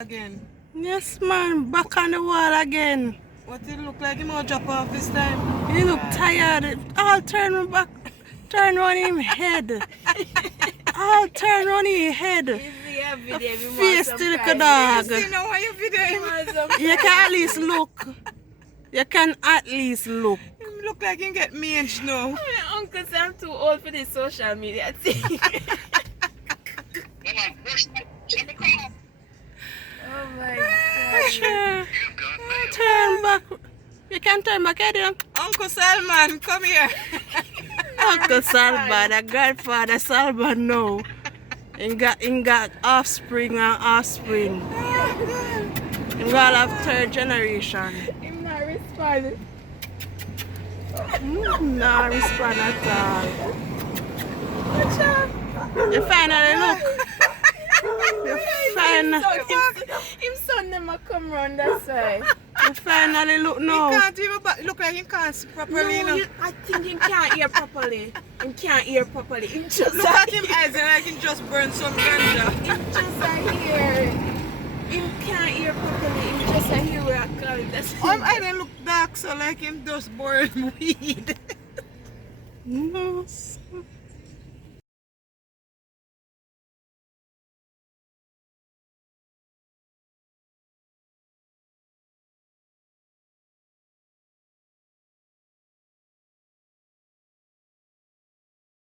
Again. Yes, man, back on the wall again. What it look like? Him all drop off this time. He look tired. All turn back, turn on him head. All turn on his head. Face to the dog. You know why you video him? You can at least look. You can at least look. Him look like he get mange now. Uncle Sam too old for this social media thing. Oh my god. Sure. Turn back. You can turn back again. Uncle Salman, come here. Uncle Salman, the grandfather Salman now. He got offspring and offspring. He gonna have third generation. I'm not responding. No respond at all. You finally look. You finally, Him son never come round that side. you finally look He now. can't even look like he can't see properly. No, you know. I think him can't hear properly. Him can't hear properly. Him just Look at him eyes like he just burned some ganja. Him just a hear. Him can't hear properly. Him just a hear where I call it. That's I don't look dark so like him just burned weed. No.